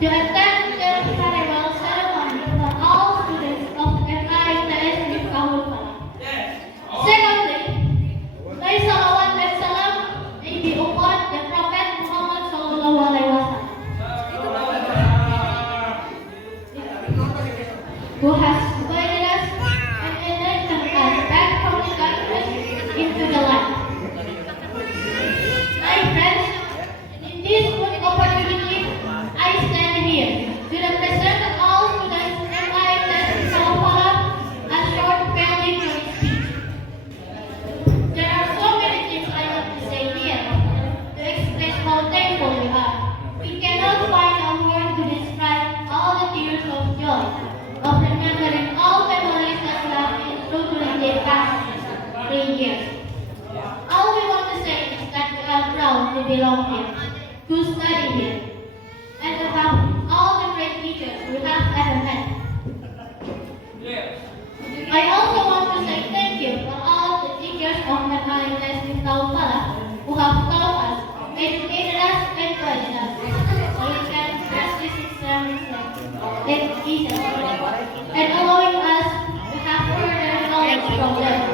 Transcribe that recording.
To attend the farewell ceremony for all students of MITS in Kahulpara. Secondly, may salawat and salam may be upon the Prophet Muhammad Sallallahu Alaihi Wasallam, who has guided us and enlightened us back from the darkness into the light. My friends, in this good opportunity, I stand here to represent all students and I test Kalpala a short valedictory speech. There are so many things I want to say here to express how thankful we are. We cannot find a word to describe all the tears of joy of remembering all memories that we have been through during the past 3 years. All we want to say is that we are proud to belong here, to study here, and to have all the great teachers we have ever met. I also want to say thank you for all the teachers of MITS in Kalpala who have taught us, educated us, and guided us, so we can pass this exam easily, and allowing us to have further knowledge from them.